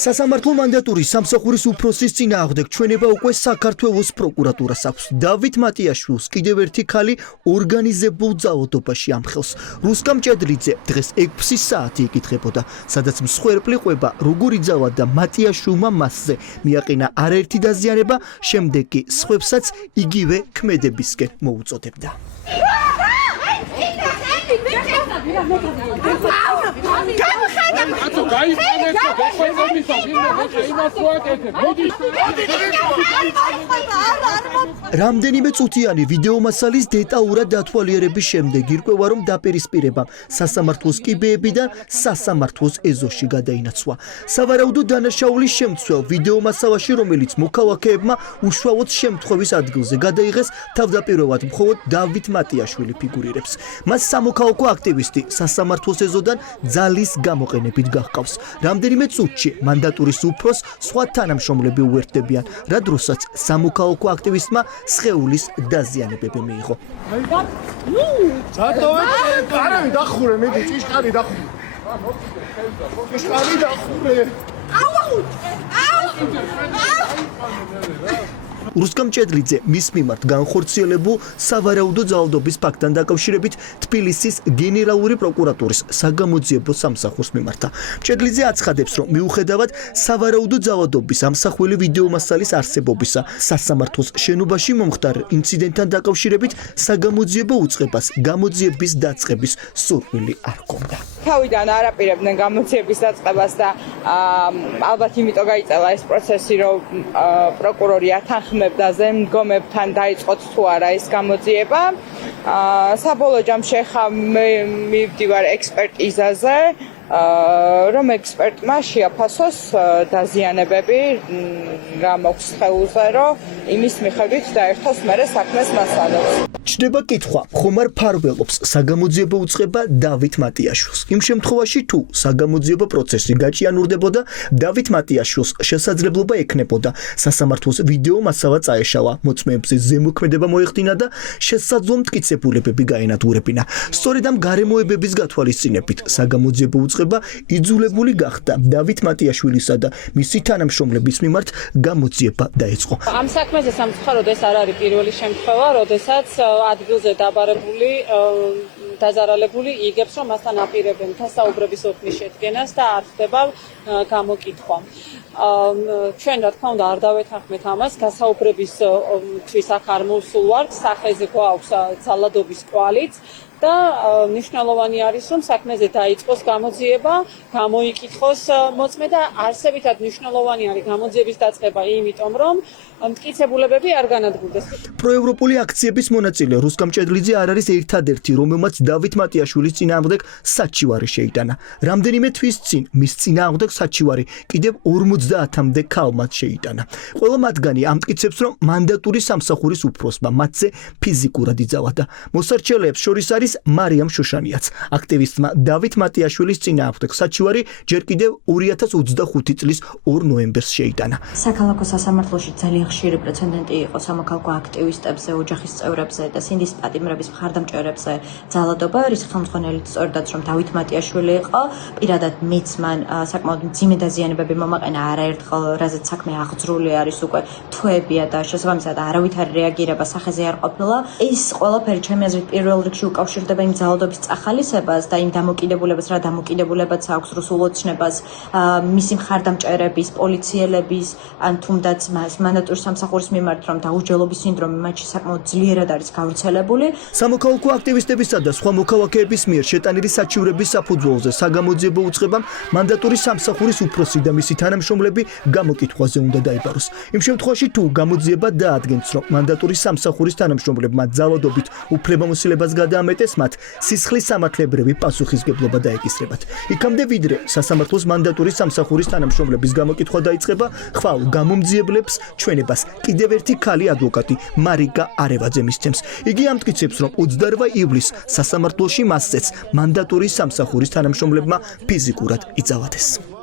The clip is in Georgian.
სასამართლო მანდატური სამსახურის უფროსის წინააღმდეგ ჩვენება უკვე საქართველოს პროკურატურას აქვს. დავით მატიაშვილს კიდევ ერთი ქალი ორგანიზებულ ძალადობაში ამხელს. რუსკამ ჭედლიძე დღეს 6 საათი იკითხებოდა, სადაც მსხვერპლი ყვება როგორ იძავდა მატიაშვილმა მასზე. მიაყენა არაერთი დაზიანება, შემდეგ კი სხვებსაც იგივე ქმედებისკენ მოუწოდებდა. რამდენიმე წუთიანი ვიდეომასალის დეტალურად დათვალიერების შემდეგ ირკვევა, რომ დაპირისპირებამ სასამართლოს კიბეებიდან სასამართლოს ეზოში გადაინაცვლა. სავარაუდო დანაშაულის შემცველ ვიდეომასალაში, რომელიც მოქალაქეებმა უშუალოდ შემთხვევის ადგილზე გადაიღეს, თავდაპირველად მხოლოდ დავით მატიაშვილი ფიგურირებს. მას სამოქალაქო აქტივისტი სასამართლოს ეზოდან ძალის გამოყენებით გაჰყავს. რამდენიმე წუთში მანდატურის უფროსს სხვა თანამშრომლები უერთდებიან, რა დროსაც სამოქალაქო აქტივისტმა სხეულის დაზიანებები მიიღო. რუსკამ ჭედლიძე მის მიმართ განხორციელებულ სავარაუდო ძალადობის ფაქტთან დაკავშირებით თბილისის გენერალური პროკურატურის საგამოძიებო სამსახურს მიმართა. ჭედლიძე აცხადებს, რომ მიუხედავად სავარაუდო ძალადობის ამსახველი ვიდეომასალის არსებობისა, სასამართლოს შენობაში მომხდარ ინციდენტთან დაკავშირებით საგამოძიებო უწყებას გამოძიების დაწყების სურვილი არ ჰქონდა. თავიდან არაპირებდნენ გამოძიების დაწყებას და ალბათ იმიტომ გაიწელა ეს პროცესი, რომ პროკურორი ათანხმებდა ზემდგომებთან დაიწყოთ თუ არა ეს გამოძიება. საბოლოო ჯამში ხა მივდივარ ექსპერტიზაზე, რომ ექსპერტმა შეაფასოს დაზიანებები რა მოხს სხეულზე, რომ იმის მიხედვით დაერთოს მერე საქმეს მასალებს. ჩნდება კითხვა, ხომ არ ფარველობს საგამოძიებო უწყება დავით მატიაშვილს. იმ შემთხვევაში თუ საგამოძიებო პროცესი გაჭიანურდებოდა, დავით მატიაშვილს შესაძლებლობა ექნებოდა სასამართლოს ვიდეომასალა წაეშალა, მოწმეებზე ზემოქმედება მოეხდინა და შესაძლო მტკიცებულებები გაენადგურებინა. სწორედ ამ გარემოებების გათვალისწინებით საგამოძიებო უწყება იძულებული გახდა დავით მატიაშვილისა და მისი თანამშრომლების მიმართ გამოძიება დაეწყო. ამ საქმეზე სამწუხაროდ ეს არ არის პირველი შემთხვევა, როდესაც ადგილზე დაბარებული დაზარალებული იგებს, რომ მასთან აპირებენ თასაუბრების ოფნის შედგენას და არ ხდება გამოკითხვა. ჩვენ რა თქმა უნდა არ დავეთანხმეთ ამას, გასაუბრებისთვის აქ არ მოვსულ ვართ, სახეზე გვაქვს ძალადობის კვალიც და მნიშვნელოვანი არის, რომ საქმეზე დაიწყოს გამოძიება, გამოიკითხოს მოწმე და არსებითად მნიშვნელოვანი არის გამოძიების დაწყება, იმიტომ რომ მტკიცებულებები არ განადგურდეს. პროევროპული აქციების მონაწილე რუსკამ ჭედლიძე არ არის ერთადერთი, რომელმაც დავით მატიაშვილის წინააღმდეგ საჩივარი შეიტანა. რამდენიმე თვის წინ მის წინააღმდეგ საჩივარი კიდევ 50-მდე ქალმაც შეიტანა. ყველა მათგანი ამტკიცებს, რომ მანდატური სამსახურის უფროსმა მათზე ფიზიკურად იძავდა. მოსარჩელეებს შორის არის მარიამ შუშანიაც. აქტივისტმა დავით მატიაშვილის წინააღმდეგ საჩივარი ჯერ კიდევ 2025 წლის 2 ნოემბერს შეიტანა. საქალაქო სასამართლოში ძალიან ხშირი პრეცედენტი იყო სამოქალაქო აქტივისტებზე, ოჯახის წევრებზე და სინდის პატიმრების მხარდამჭერებზე ძალადობა, რის ხელმძღვანელიც სწორედაც რომ დავით მატიაშვილი იყო. პირადად მეც მან საკმაოდ მძიმე დაზიანებები მომაყენა არაერთხელ, რაზეც საქმე აღძრული არის უკვე თვეებია და შესაბამისად არავითარი რეაგირება სახეზე არ ყოფილა. ეს ყველაფერი ჩემი აზრით პირველ რიგში უკავშირდება იმ ძალადობის წახალისებას და იმ დამოკიდებულებას, რა დამოკიდებულებაც აქვს რუსულ ოცნებას, მისი მხარდამჭერების, პოლიციელების, ან თუნდაც მანდატურის სამსახურის მიმართ, რომ დაუსჯელობის სინდრომი მათში საკმაოდ ძლიერად არის გავრცელებული. სამოქალაქო აქტივისტებისა და სხვა მოქალაქეების მიერ შეტანილი საჩივრების საფუძველზე საგამოძიებო უწყებამ მანდატურის სამსახურის უფროსი და მისი თანამშრომლები გამოკითხვაზე უნდა დაიბაროს. იმ შემთხვევაში თუ გამოძიება დაადგენს, რომ მანდატურის სამსახურის თანამშრომლებმა ძალადობით უფლებამოსილებას გადაამეტეს, მათ სისხლის სამართლებრივი პასუხისგებლობა დაეკისრებათ. იქამდე ვიდრე სასამართლოს მანდატურის სამსახურის თანამშრომლების გამოკითხვა დაიწყება, ხვალ გამომძიებლებს ჩვენებას კიდევ ერთი ქალი ადვოკატი მარიკა არევაძე მისცემს. იგი ამტკიცებს, რომ 28 ივლისს სასამართლოში მასზეც მანდატურის სამსახურის თანამშრომლებმა ფიზიკურად იძავადეს.